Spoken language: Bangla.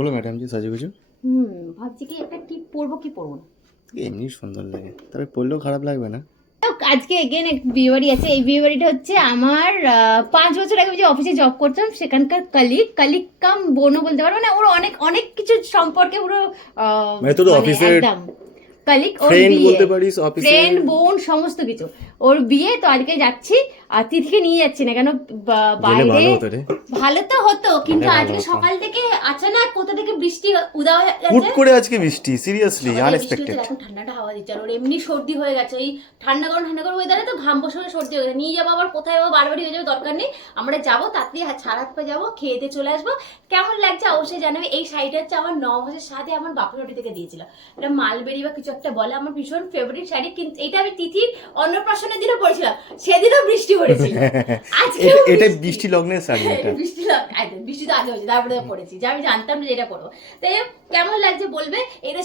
হলো ম্যাডাম জি সাজুগুজু? ভাবছি কি একটা টিপ পরবো কি পরবো না। এমনি সুন্দর লাগে, তবে পরলেও খারাপ লাগবে না। আজকে এগেন এক বিয়ে বাড়ি আছে। এই বিয়ে বাড়িটা হচ্ছে আমার 5 বছর আগে যে অফিসে জব করতাম সেখানকার কালিগ কাম বোনও বলতে পারবো, মানে ওর অনেক অনেক কিছু সম্পর্কে পুরো মানে তো মানে অফিসের একদম কালিগ। ওর ফ্রেন্ড বিয়ে, বলতে পারিস, অফিসে ফ্রেন্ড বোন সমস্ত কিছু। ওর বিয়ে তো আজকে যাচ্ছি, আর তিথিকে নিয়ে যাচ্ছি না কেন গেলে বাইরে। ভালো হতো রে। ভালো তো হতো, কিন্তু গেলে ভালো আজকে হতো। সকাল থেকে আচানক কোথা থেকে বৃষ্টি উদা হয়ে হুট গেছে। করে আজকে বৃষ্টি, সিরিয়াসলি সকালে বৃষ্টি আনএক্সপেক্টেড। হচ্ছে, এখন ঠান্ডাটা হাওয়া দিচ্ছে, আর ওর এমনি সর্দি হয়ে গেছে। এই ঠান্ডা গরম ওয়েদারে তো ঘাম বসে বসে সর্দি হয়ে গেছে। নিয়ে যাবো আবার কোথায় যাবো, বারবারই হয়ে যাবে, দরকার নেই। আমরা যাবো তাড়াতাড়ি ছাড় হাত পা যাবো, খেয়ে দিয়ে চলে আসবো। কেমন লাগছে অবশ্যই জানাবে। এই শাড়িটা হচ্ছে আমার 9 মাসের সাথে আমার বাপের বাড়ি থেকে দিয়েছিল। এটা মালবেরি বা কিছু একটা বলে, আমার ভীষণ ফেভারিট শাড়ি। কিন্তু এটা আমি তিথির অন্নপ্রাশনের দিনও পরেছিলাম, সেদিনও বৃষ্টি পড়েছিল। আজকেও এটা বৃষ্টি লগ্নের শাড়ি এটা। বৃষ্টি তো আগে হয়েছে, তারপরে পড়েছি, যে আমি জানতাম যে এটা পরবো। তাই হোক, কেমন লাগছে বলবে। এটা